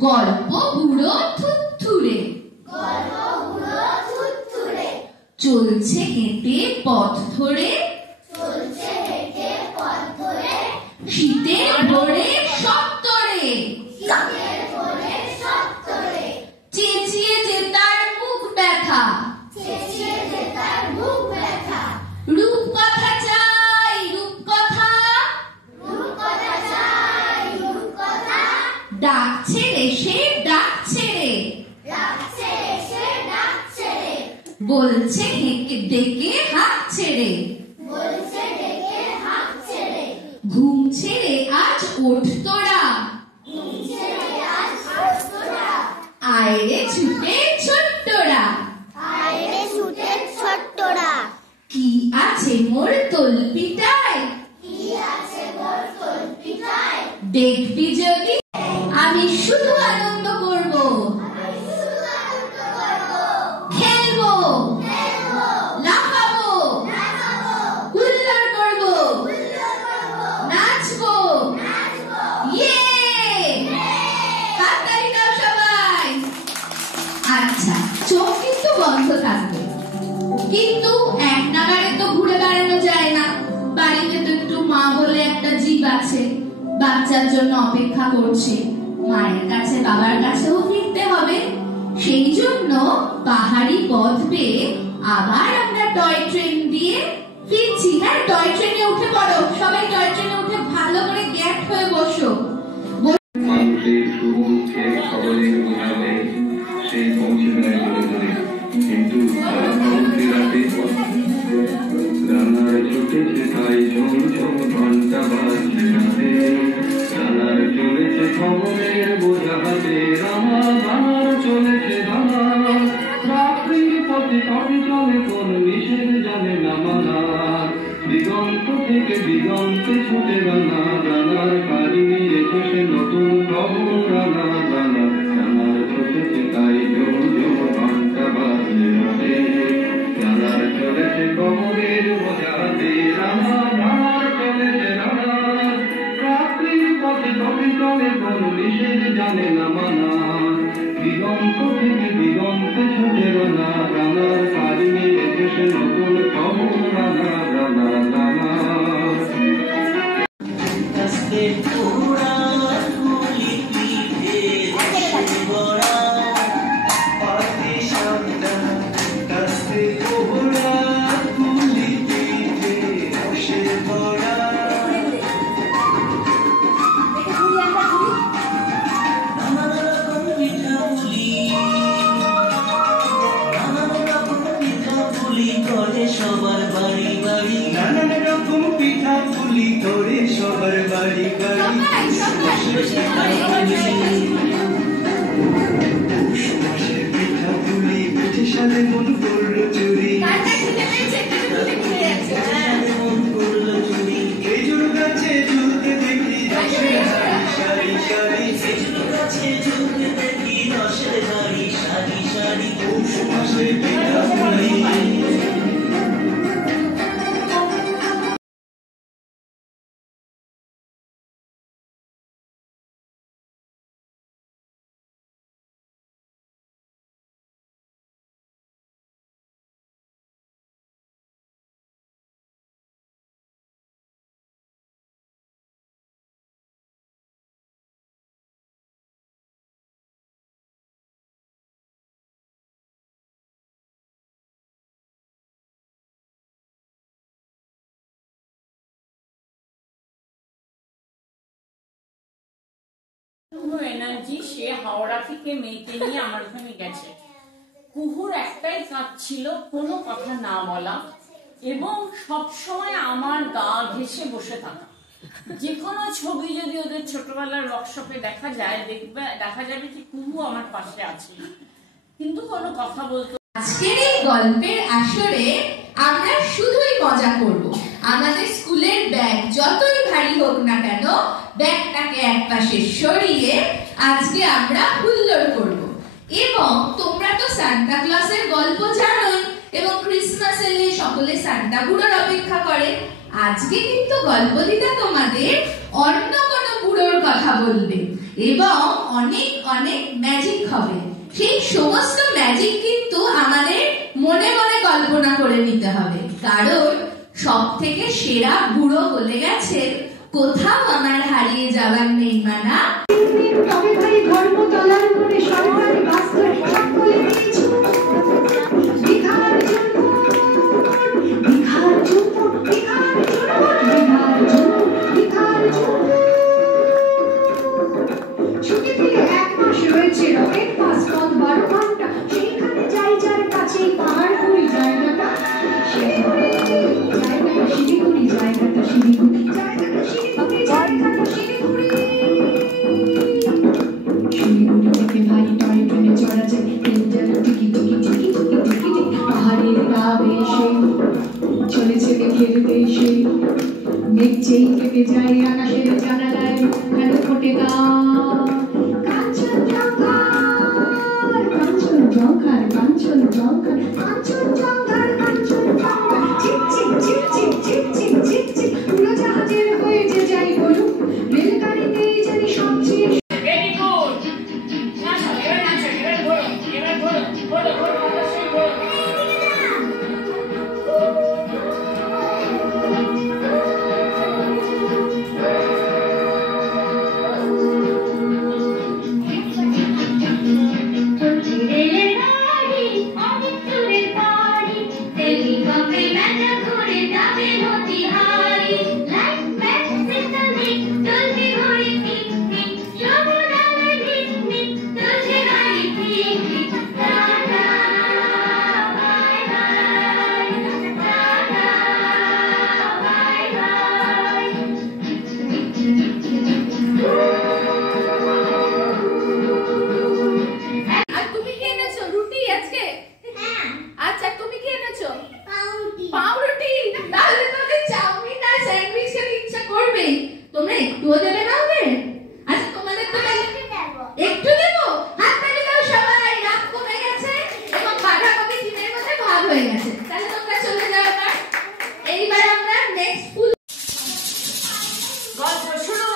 গল্প বুড়ো থুত্থুরে। চলছে হেঁটে পথ ধরে, শীতের ভোরে সত্তরে, চেঁচিয়ে যে তার মুখ ব্যথা, রূপকথা চাই রূপকথা, ডাকছে রে সে ডাকছে রে, বলছে হেঁকে ডেকে হাত ছেড়ে, ঘুম ছেড়ে আজ ওঠ তোরা, আয়রে ছুটে ছোট্টরা, কি আছে মোর তলপিটায়, দেখবি যদি আমি শুধু আনন্দ করব, খেলবো, লাফাবো, হুল্লোড় করবো, নাচবো, ইয়ে হাততালি দাও সবাই। আচ্ছা, চোখ কিন্তু বন্ধ থাকবে, কিন্তু এক নাগাড়ে তো ঘুরে বেড়ানো যায় না। বাড়িতে তো একটু মা বলে একটা জীব আছে, বাচ্চার জন্য অপেক্ষা করছে। মায়ের কাছে বাবার কাছেও ফিরতে হবে। সেই জন্য পাহাড়ি পথ বেয়ে আবার আমরা টয় ট্রেন দিয়ে ফিরছি। হ্যাঁ, টয় ট্রেনে উঠে পড়ো সবাই, টয় ট্রেনে উঠে ভালো করে গ্যাট হয়ে বসো। মানুষের সুমুখে খবরে বোঝাবে সেই পৌঁছে দেয় ধরে ধরে, কিন্তু তারা পৌঁছে রাতে রানার ছুটেছে তাই ঝুম ঝুম ঘন্টা বাজছে রাতে, রানার চলেছে খবরের বোঝা হাতে, রানার চলেছে রানা, রাত্রির পথে কবি চলে কোন নিষেধ জানে না মানা, দিগন্ত থেকে দিগন্তে ছুটে রানা, রানার বাড়ি নিয়ে এসে নতুন খবর রানা, রানা রানার ছুটেছে তাই ঝুম ঝুম ঘন্টা বাজছে রাতে, রানার চলেছে খবরের বোঝা হাতে, রানার চলেছে রানা, রাত্রির পথে কবি চলে কোন নিষেধ জানে না মানা, দিগন্ত থেকে দিগন্তে ছুটে রানা, রানার বাড়ি নিয়ে এসে নতুন খবর রানা, রানা রানা। সবার বাড়ি বাড়ি নানান রকম পিঠা পুলি করে সবার বাড়ি বাড়ি, পিঠা পুলি পিঠে সাথে মন করলো চুরি, মন করলো চুরি, খেজুর গাছে ঝুলতে দেখি সারি সারি, খেজুর গাছে ঝুলতে দেখি রসের বাড়ি সারি সারি, পৌষ মাসে পিঠা পুলি। এনার্জি সে হাওড়া থেকে মেয়েকে নিয়ে আমার ওখানে গেছে। কুহুর একটাই কাজ ছিল কোনো কথা না বলা এবং সবসময় আমার গা ঘেঁষে বসে থাকা। যে কোনো ছবি যদি ওদের ছোটবেলার ওয়ার্কশপে দেখা যায়, দেখা যাবে যে কুহু আমার পাশে আছে, কিন্তু কোনো কথা বলতো। আজকের এই গল্পের আসরে আমরা শুধুই মজা করব। আমাদের স্কুলের ব্যাগ যতই ভারী হোক না কেন, ব্যাগটাকে একপাশে সরিয়ে আজকে আমরা হুল্লোড় করব। এবং তোমরা তো সান্তা ক্লসের গল্প জানোই, এবং ক্রিসমাস এলে সকলে সান্তা বুড়োর অপেক্ষা করে। আজকে কিন্তু গল্প দিদা তোমাদের অন্য কোনো বুড়োর কথা বলবে এবং অনেক অনেক ম্যাজিক হবে। সেই সমস্ত ম্যাজিক কিন্তু আমাদের মনে মনে কল্পনা করে নিতে হবে, কারণ সব থেকে সেরা বুড়ো বলে গেছেন, কোথাও আমার হারিয়ে যাওয়ার নেই মানা। তবে ভাই ধর্মতলার উপরে সরকারি বাস্তব সকলে নিয়েছো বিঘার জন্য বিঘার জন্য বিঘার জন্য বিঘার জন্য বিঘার জন্য ছুটি থেকে 1 মাস রয়েছে রকেট পাস পথ 12 ঘন্টা, সেইখানে যাই যার কাছেই পাহাড়পুরি জায়গাটা শিলিগুড়ি জায়গাটা শিলিগুড়ি জায়গাটা শিলিগুড়ি জায়গাটা শিলিগুড়ি জায়গাটা শিলিগুড়ি শিলিগুড়ি থেকে ভাই টয় ট্রেনে চড়া যায়, ট্রেন যেন টিকি টিকি টিকি টিকি টিকি টিকি পাহাড়ের গা বেয়ে চলেছে মেঘের দেশে, মেঘ যেই কেটে যায় আকাশের জানালায় কেন ফোটে গা কাঞ্চনজঙ্ঘার কাঞ্চনজঙ্ঘার কাঞ্চনজঙ্ঘার কাঞ্চনজঙ্ঘার কাঞ্চনজঙ্ঘার ঝিকঝিক ঝিকঝিক ঝিকঝিক ঝিকঝিক উড়োজাহাজের হয়ে যে যাই বলুক, রেলগাড়িতেই জানি সবচেয়ে ভেরি গুড। নাচো, এবার নাচো, এবার ঘোরো, এবার ঘোরো, ঘোরো, ঘোরো, অবশ্যই ঘোরো। আর তুমি কি এনেছো? রুটি আজকে? আচ্ছা, তুমি কি এনেছো? পাউরুটি। তাহলে তোমাকে চাউমিন আর স্যান্ডউইচ খেতে ইচ্ছা করবে, তোমরা একটুও দেবে না ওদের? আচ্ছা, তোমাদের তো একটু দেবো। হাত তালি দাও সবাই, রাত কমে গেছে এবং বাঁধাকপি ডিমের মধ্যে ভাগ হয়ে গেছে। তাহলে তোমরা চলে যাও এবার। এইবার আমরা নেক্সট ফুল গল্প শুরু।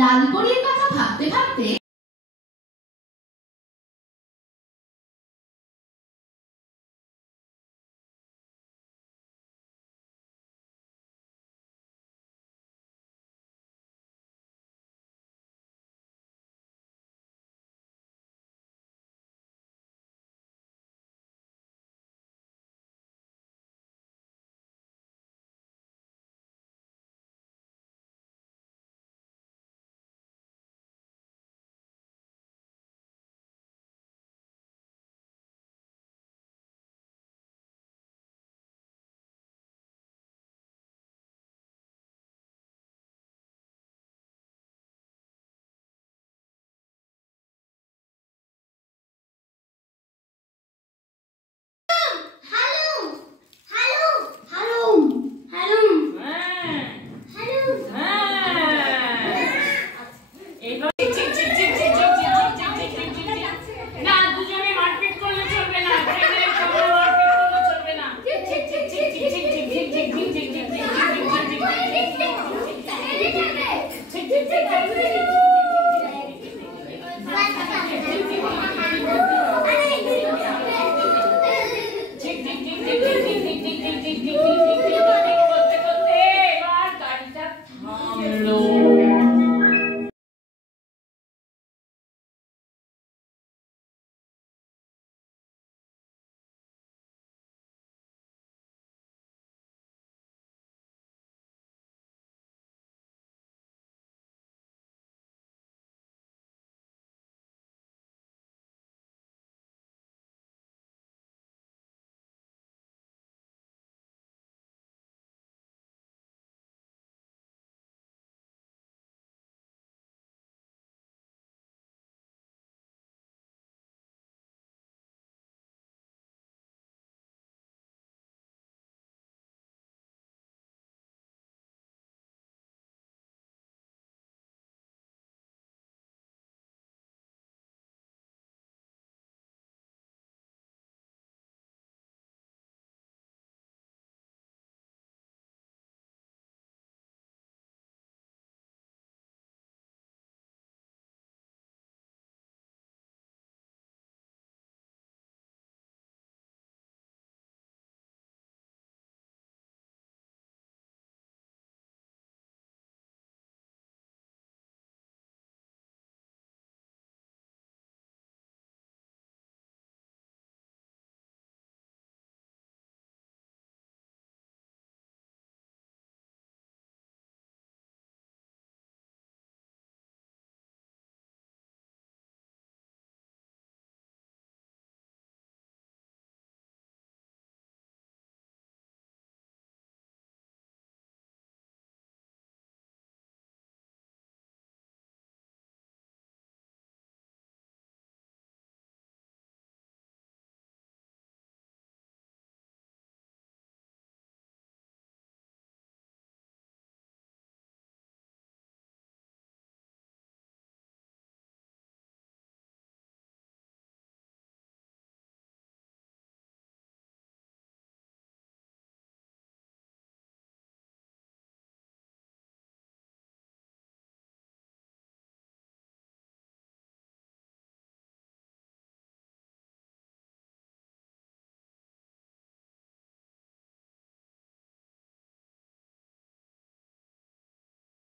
লালপরীর কথা ভাবতে ভাবতে